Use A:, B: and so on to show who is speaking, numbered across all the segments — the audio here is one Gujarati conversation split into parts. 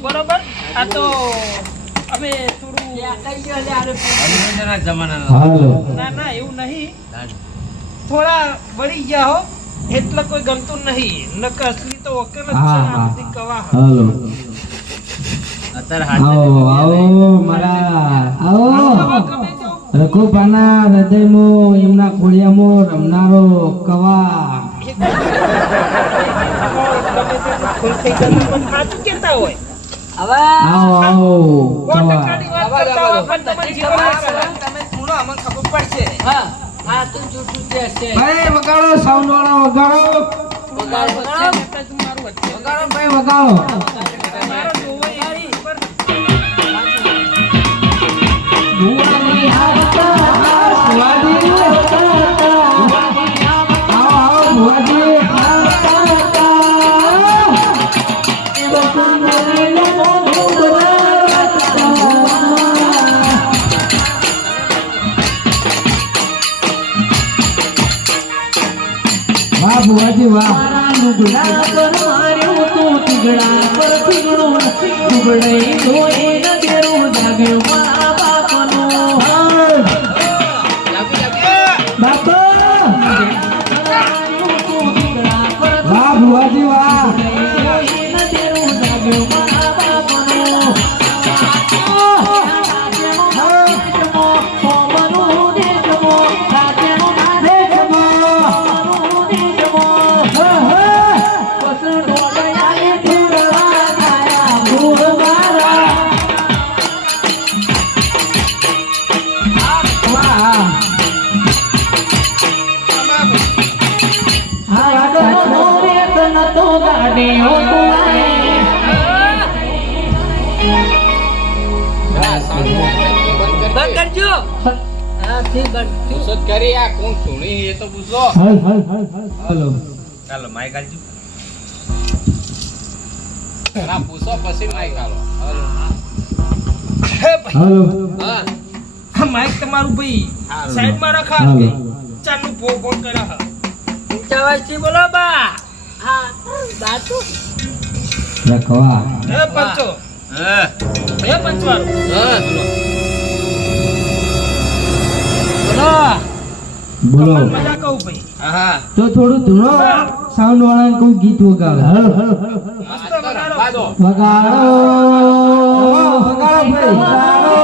A: બરોબર આ તો અમે થોડું
B: અન્યના જમાનાનો
C: હાલો
A: ના ના એવું નહીં થોડા વળી ગયા હો એટલે કોઈ ગમતું નહીં નક અસલી તો ઓકે જ છે આ બધી કવા
C: હાલો આવો આવો મારા આવો
A: ગમે
C: હૃદયમાં એમના ખોડિયામાં રમનારો કવા
A: ગમે તેટલું ફૂલ થઈ જતું પણ સાચું કહેતા હોય
C: આવો આવો
A: સો
C: કવા
A: ટકાની વાત કરતા હોય પણ તમારે જીવનમાં સલાહ.
C: ભાઈ વગાડો સાઉન્ડ વાળા વગાડો
A: તું મારું વચ્ચે.
C: ભાઈ વગાડો. વાહ લુગડા પર માર્યો તો લુગડે ધોઈ નગેરો જાગ્યો
B: કરી આ કોણ સુણી એ તો પૂછો
C: હલ હલ હલ હલ. હલો.
B: ચાલો માઈક આલજો ના પૂછો પછી માઈક આલો
C: હલો.
B: હા
A: આ માઈક તમારું ભાઈ. સાઈડમાં રખા ચાનું ફોન ફોન કર્યા હા.
B: બોલો બા
C: રખવા.
A: એ પંચો.
B: હા.
A: હે પંચવાળો.
B: હા. બોલો.
C: બોલો. તો થોડું ધૂણો સાઉન્ડ વાળા કહું ગીત વગાડો.
A: વગાડો.
C: વગાડો. ભાઈ. વગાડો.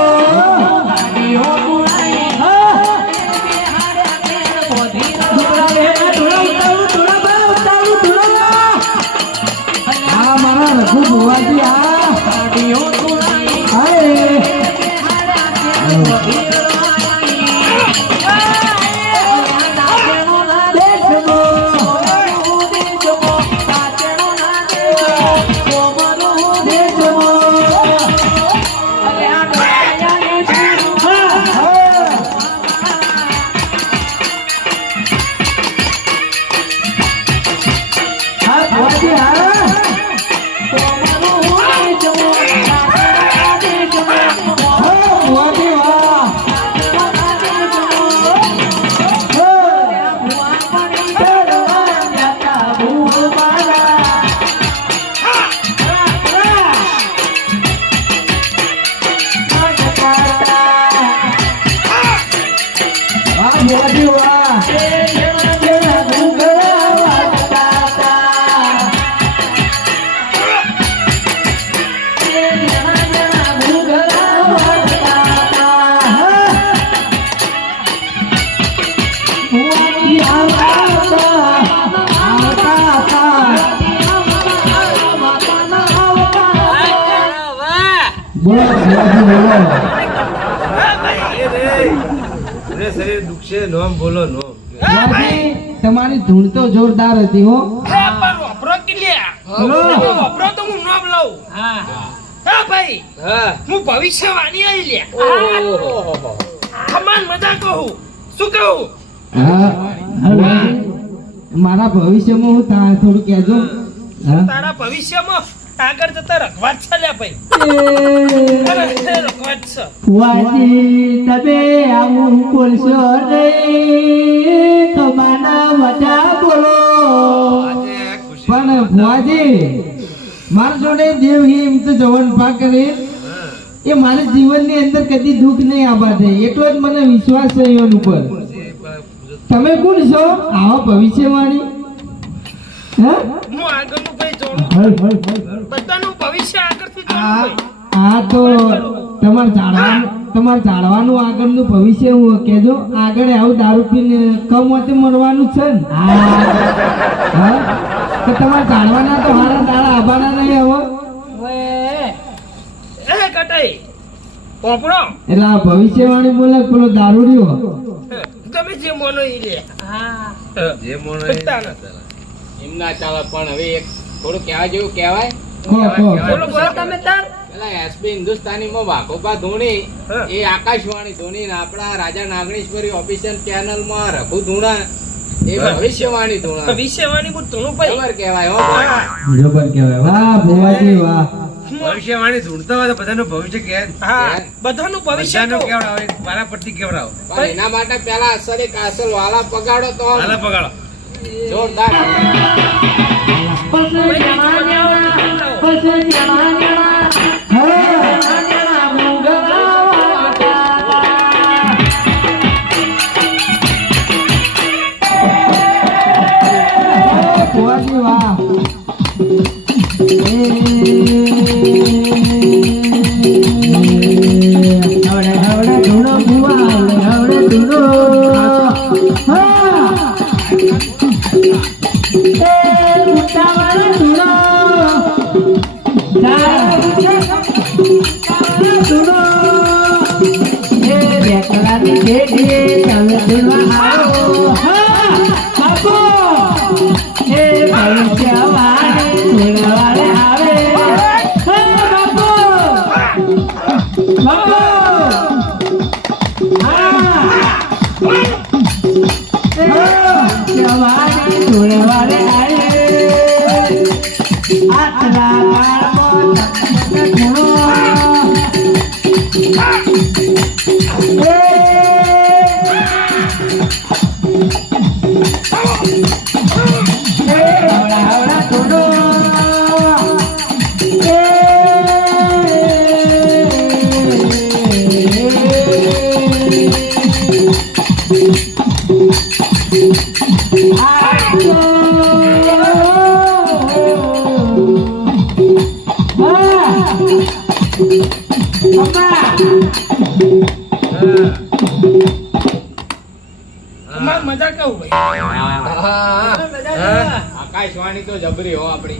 B: રે શરીર દુખશે નોમ બોલો નોમ
C: તમારી ધૂણ તો જોરદાર હતી હો.
A: પણ વપરો કે લ્યા? તો હું નામ લઉં. હા. ભાઈ.
B: હા.
A: હું ભવિષ્યવાણી આવી લે
B: ઓહો
A: મજા કહું. શું કહું?
C: હા મારા ભવિષ્યમાં હું થોડું કહેજો.
A: તારા ભવિષ્યમાં આગળ જતા રખવાટ છે લે ભાઈ. રખવાટ છે.
C: વાજી તમે આવું બોલશો નહીં. તમારા મજા બોલો. પણ ભુવાજી,
D: મારા જોડે દેવ એમ તો જવન પાક કરે. એ મારા જીવનની અંદર કદી દુઃખ નહીં આવા દે. એટલો જ મને વિશ્વાસ છે એના ઉપર. તમે કોણ છો? આવા ભવિષ્યવાણી. હા
A: હું આગળનું ભાઈ જોડું બધાનું ભવિષ્ય આગળથી જોડું
D: આ તો તમારે જાણવાનું તમારે જાણવાનું આગળનું ભવિષ્ય હું કેજો આગળ આવું દારૂ પીને કમોતે મરવાનું જ છે ને. હા. તો તમારે જાણવાના તો હારા તારા આભારા નહીં હવે.
A: એ કટાઈ. પોપડો
D: એટલે આ ભવિષ્યવાણી બોલે કે પેલો રહ્યો
A: તમે જે મોનો ઈ
E: જે મોનો.
C: એમ ના ચાલે પણ હવે એક થોડું કહેવા જેવું કહેવાય.
D: કહો કહો
A: બોલો બોલો તમે તાર.
C: પેલા એસપી હિન્દુસ્તાનીમાં વાઘોબા ધોણી એ આકાશવાણી ધોણી આપણા રાજા નાગણેશ્વરી ઓફિશિયલ ચેનલમાં રઘુ ધૂણા એ ભવિષ્યવાણી ધૂણા.
A: ભવિષ્યવાણી બહુ ધૂણું ભાઈ.
C: ખબર કહેવાય હો ભાઈ.
D: કહેવાય. વાહ ભુવાજી વાહ.
E: ભવિષ્યવાણી ધૂણતા હોય તો બધાનું ભવિષ્ય કે
A: બધાનું ભવિષ્ય.
E: મારા પરથી કેવડાવો?
C: પણ એના માટે પેલા અસર એક અસલ વાલા પગાડો તો
E: વાલા પગાડો.
C: જોરદાર.
D: ભવિષ્યવાણી ધૂણવાળે
A: મજા કહું ભાઈ.
C: હા.
E: હા.
C: તો જબરી હો આપણી.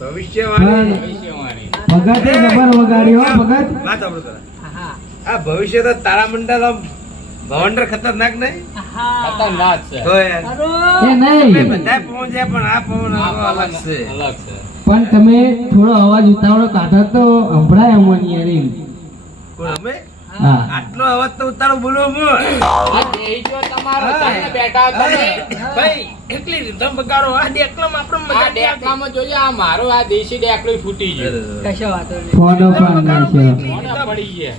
E: ભવિષ્યવાણી
C: ભવિષ્યવાણી.
D: ભગત જબર વગાડી હો ભગત.
E: વાત સાંભળો તારા. આ ભવિષ્ય તો તારા મંડળ આમ ભવંડર ખતરનાક નહીં?
C: ખતરનાક છે.
D: એ નહીં.
E: પણ આ પવન અલગ છે.
C: અલગ છે.
D: પણ તમે થોડો અવાજ ઉતાવળો કાઢો તો સંભળાય અમને યાર
E: અમે? આટલો અવાજ તો ઉતારો બોલો હું
C: આ દેહી જો તમારો તમે બેઠા તમે
A: ભાઈ એકલી રીધમ બગાડો. આ ડેકલામાં આપણો મજા
C: આ
A: નહીં આવતી.
C: જોજો આ મારો આ દેશી ડેકલું ફૂટી ગયું.
D: ફોનો પણ છે
C: મોઢા પડી ગયા.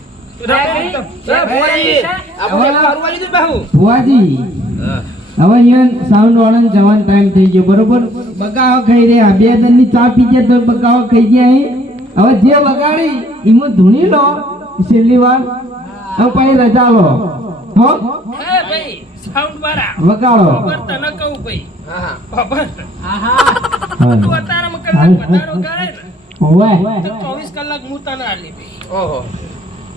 D: ભુવાજી.
E: હા.
D: હવે અહીંયા સાઉન્ડ વાળાને જવાનો ટાઈમ થઈ ગયો બરોબર? બગાવો ખાઈ રહ્યા. બે દનની ચા પી ગયા તો બગાવો ખાઈ ગયા. હવે જે વગાડી એમાં ધૂણી લો છેલ્લી વાર. હવે પછી રજા લો. હો?
A: સાઉન્ડ વાળા
D: વગાડો.
A: તને કહું ભાઈ?
C: હા.
A: તું અતારામાં કલાક વધારો કરે ને કલાક હું તને આલી ભાઈ
C: ઓહો.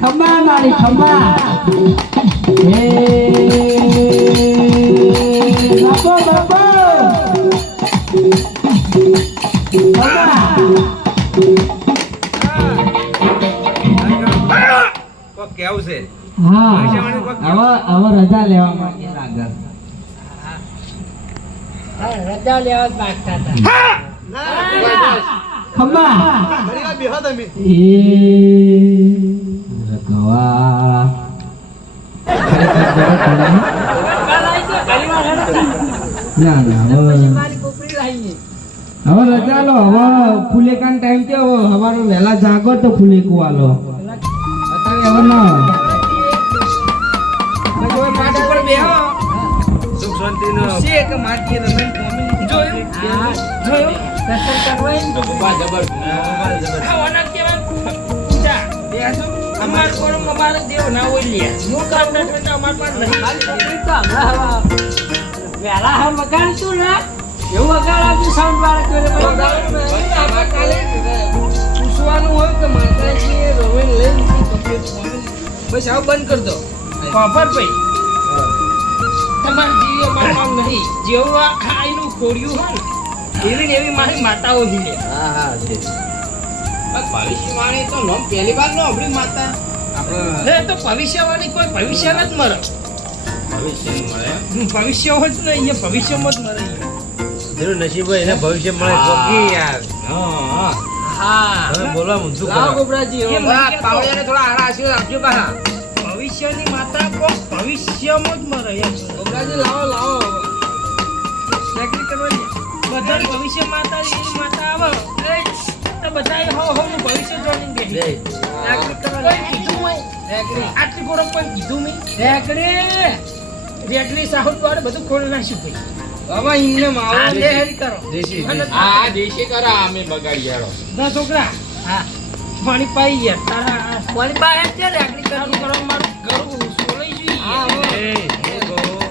A: Come on, Molly, come on. Hey. કેવું છે હા
D: હવે હવે રજા લેવા માંગે લાગે ના ના હવે ફૂલેકાન ટાઈમ કે હવે હવારે વહેલા જાગો તો ફૂલેકું આલો. અત્યારે હવે ના.
A: પાટ ઉપર બેહો.
E: સુખ
A: માટી જોયું? જોયું?
B: તો
A: કેવા બેસો અમાર અમારે દેવ ના હોય લે. હું કામ ના અમાર પર નહીં.
C: વેલા હા વગાડતું ને? એવું વગાડાવતું સાઉન્ડ વાળા
A: પૂછવાનું હોય કે માતાજી રવેન લઈને બસ આવ બંધ કર દો. ખબર ભાઈ. તમારે જીવ અમારું નહીં. જેવું આ આઈનું ખોડિયું હોય એવી ને એવી મારી માતાઓ હિલે
B: હા હા ભવિષ્યવાણી તો નોમ પહેલી વાર નો આપણી માતા. આપણે
A: તો ભવિષ્યવાણી કોઈ ભવિષ્ય જ મરે.
B: ભવિષ્ય મળે.
A: ભવિષ્ય હોય જ ને અહીંયા ભવિષ્યમાં જ મરે.
E: જેનું નસીબ હોય એને ભવિષ્ય મળે યાર?
B: હા. હા.
A: હા
E: તમે બોલવા ઊંધું કરો
A: ગોબરાજી
B: પાવડિયાને થોડા હારા આશીર્વાદ આપજો પાછા
A: ભવિષ્યની માતા કોઈ ભવિષ્યમાં જ મરે એમ.
B: ગોબરાજી લાવો લાવો.
A: ચાકરી કરવાની બધા ભવિષ્ય માતા એની માતા આવે. તો બધા હો હો નું ભવિષ્ય જોઈને દે
E: જય.
A: કરવાની કીધું હોય આટલી ગોળો પણ કીધું મેં રેકડી સાહુ દ્વારે બધું ખોલ નાખ્યું ભાઈ. હવે એમને માવો દે હરી કરો.
E: દેશી,
A: અને
E: દેશી.
B: કરો અમે બગાડી યારો
A: ના છોકરા. હા. પાણી પાઈ ગયા તારા
C: પાણી પાસે છે રેકડી
A: કરું કરો મારું ગળું સોલાઈ
C: હા,
A: જોઈએ
E: એ, ગો કહું,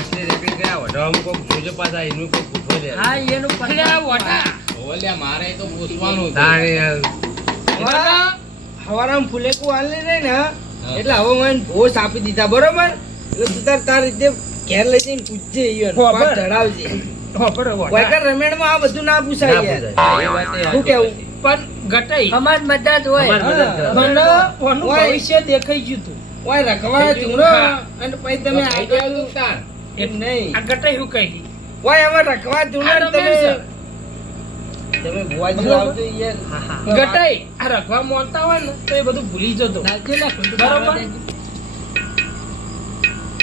E: એટલે રેકડી કર્યા વઢાવામાં કોક જોજો પાછા એનું કોક પૂછો લે.
C: હા એનું
A: આ વટા
B: ઓલ્યા મારે તો પૂછવાનું.
E: તારે
A: હવારા હવારામ ફુલેકુ આલે ને એટલે હવે મને ભોસ આપી દીધા બરોબર? એટલે તાર તાર રીતે ઘેર લઈ જઈને પૂછજે ઈવન પાક ચડાવજે વગર રમેણમાં આ બધું ના પૂછાય યાર. શું કેવું? પણ ગટાઈ
C: સમાજ મજા જ હોય.
E: સમાજ મજા જ કરે.
A: મને ઓનું ભવિષ્ય દેખાઈ ગયું તું. ઓય રખવા ચૂનો અને પછી તમે આગળ
B: તું.
A: એમ નહીં.
F: આ ગટાઈ હું કહી
A: ઓય હવે રખવા ચૂનો
F: આ
A: ને
F: રમેણ
A: તમે. તમે ભુવાજી લાવજો યાર.
F: ગટાઈ આ રખવા મોનતા હોય ને તો એ બધું ભૂલી જતો બરોબર.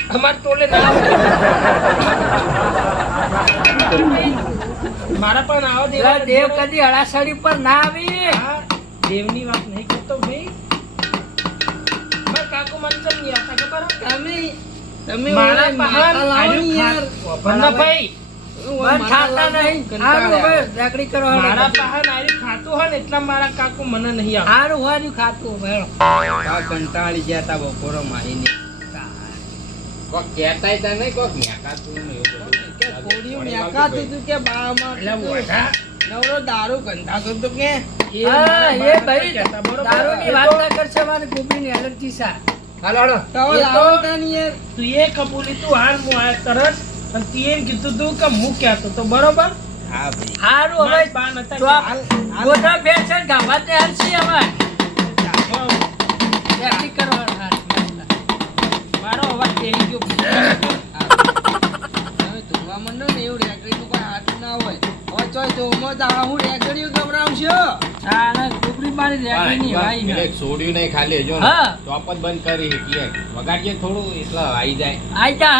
C: કરવા
F: અમાર ટોલે ના મારા પણ આવો દેવા
C: દેવ કદી હળાસડી પર ના આવી.
F: હા, દેવની વાત નહીં કરતો ભાઈ. કાકુ મંચન નહીં આપતા ખબર?
A: તમે તમે
F: મારા
A: યાર.
C: ખાતા
A: આવે.
F: મારા હોય ને એટલા મારા કાકુ મને નહીં આપતા
C: હારું હારું ખાતું
A: આ કંટાળી ગયા તા બપોરો મારીને.
B: કોક તા નહીં, કોક ન્યાકાતું એવું બધું.
A: કે કોડિયું મેકાતું હતું કે બામાં નવરો દારૂ ગંધાતો તો કે
C: હા એ ભાઈ
F: બરોબર?
C: દારૂની વાત ના કરશે મારે ગોબરીની એલર્જી છે
B: હાલો હાલો
A: તો લાવો તા યાર
F: તું એ કબૂલી તું હાલ હું આ તરત અને તું એમ કીધું તું કે હું કહેતો તો બરોબર
A: હા ભાઈ
C: હારું હવે
F: મારા બા નતા
C: તો આ
F: કહેતા.
C: ગોધરા બેસે ને ગાભા તે હાલશી હવે
F: ચાલો.
C: કરવા હારું.
F: મારો અવાજ તેરી ગયો.
A: તમે ધોવા માંડો ને એવું રેકડીનું કોઈ હાથ ના હોય. હવે ચોય ધોમાં જ હું રેકડીઓ ગભરાવશો?
C: આ ના ગોબરી મારી રેકડીની વાઈ
B: એટલે છોડ્યું નહીં ખાલી જો ને.
C: હા.
B: ચોપ જ બંધ કરી એટલે વગાડીએ થોડું એટલે આવી જાય.
C: આઈ જા.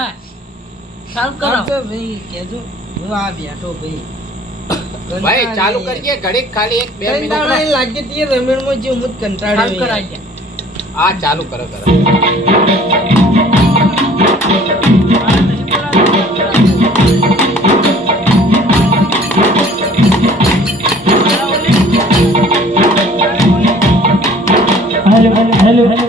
C: હે. કરો.
A: તો ભાઈ કેજો હું આ બેઠો ભાઈ.
B: ભાઈ ચાલુ કરજે ઘડીક ખાલી એક બે મિનિટ
A: લાગે તે રમેણમાં જે હું કંટાળ્યો
B: આ ચાલુ કરો કરો.
D: હેલો હેલો આવી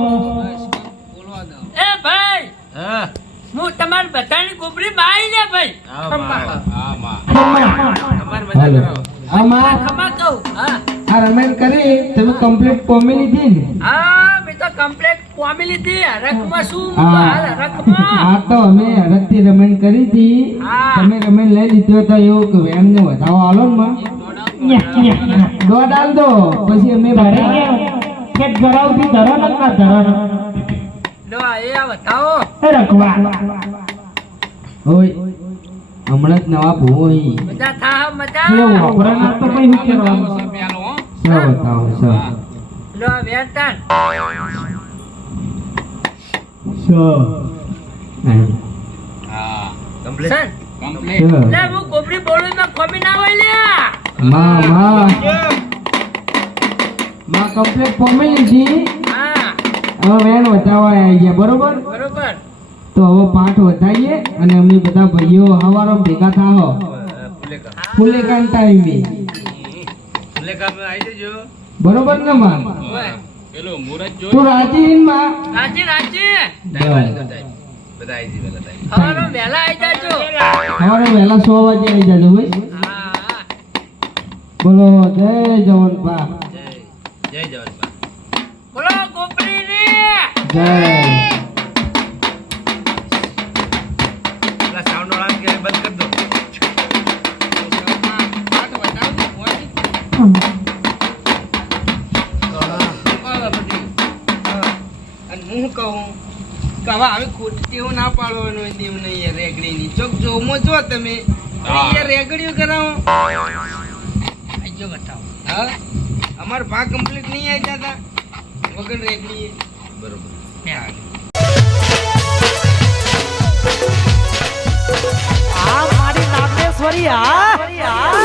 C: કોપરી બાઈ ભાઈ?
E: હા માં હા માં તમારે મજા
D: હાલો.
E: કરો.
D: આમાં.
C: ખમા કહું? હા.
D: આ રમેન કરી. તમે કમ્પ્લીટ કોમી લીધી ને?
C: હા મેં તો કમ્પ્લેટ કોમી લીધી. હરખમાં શું?
D: હા. તો અમે હરખથી રમેન કરી હતી. તમે રમેન લઈ લીધો તો એવું કે વેન ને વધાવો આલો ને માં. દોઢ આલ દો. પછી અમે બધા કે ધરાવતી ધરો ને ના ધરો
C: લો એ બતાવો
D: રખવા. ઓય. હમણાં જ નવા ભૂઈ
C: મજા થા મજા.
D: વપરાના તો કઈ શું કરવાનું સર બતાવો સર
C: લો આ
D: સર.
B: હા
E: કમ્પ્લીટ
B: કમ્પ્લીટ
C: લે હું કોપરી બોલું તો ખોમી ના હોય લે.
D: માં માં. માં કમ્પ્લીટ ફોર્મી લીધી
C: હા.
D: હવે વેન વધારવા આવી ગયા બરોબર?
C: બરોબર.
D: તો હવે પાઠ વધારીએ અને અમે બધા ભાઈઓ હવારો ભેગા થાઓ
E: ફુલેકા
D: ફુલેકાન ટાઈમે.
E: ફુલેકા માં આવી જજો.
D: બરોબર ને માં?
C: ઓય.
B: પેલો મુરત જો
D: તું રાજી માં?
C: રાજી રાજી.
E: બધા આવી જજો
C: હવારો વહેલા આવી જાજો.
D: હવારો વહેલા સો વાગે આવી જાજો ભાઈ. બોલો જય જવાન બા.
E: જય જય જવાન
C: બોલો કોપરી ની
D: જય.
A: હા. અને હું કહું કે હવે ખોટી ના પાડવાનો હોય નહીં યાર રેગડીની. ચોક જોમો જો તમે? રેગડીઓ કરાવો. આજો બતાવો. હા? અમારો ભાગ કમ્પ્લીટ નહીં આવી જતા? વગર રેગડીએ.
E: બરોબર.
D: આ મારી નાગેશ્વરી આ